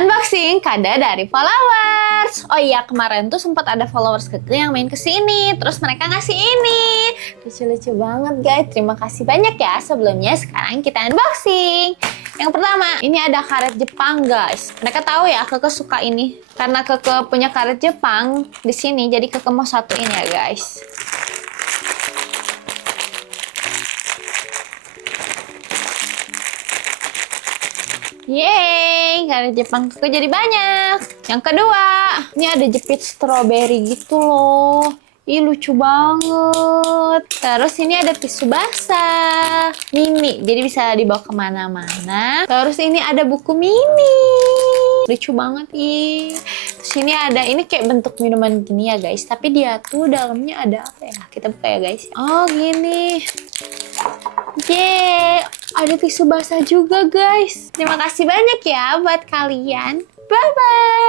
Unboxing kado dari followers. Oh iya, kemarin tuh sempat ada followers Keke yang main kesini. Terus mereka ngasih ini. Lucu-lucu banget guys. Terima kasih banyak ya. Sebelumnya sekarang kita unboxing. Yang pertama, ini ada karet Jepang guys. Mereka tahu ya Keke suka ini. Karena Keke punya karet Jepang di sini, jadi Keke mau satuin ya guys. Yeay, karet Jepang Keke jadi banyak. Yang kedua, ini ada jepit stroberi gitu loh. Ih, lucu banget. Terus ini ada tisu basah mini, jadi bisa dibawa kemana-mana. Terus ini ada buku mini, lucu banget ih. Terus ini ada, ini kayak bentuk minuman gini ya guys, tapi dia tuh dalamnya ada apa ya? Kita buka ya guys. Oh gini. Yeay, ada tisu basah juga guys. Terima kasih banyak ya buat kalian. Bye-bye.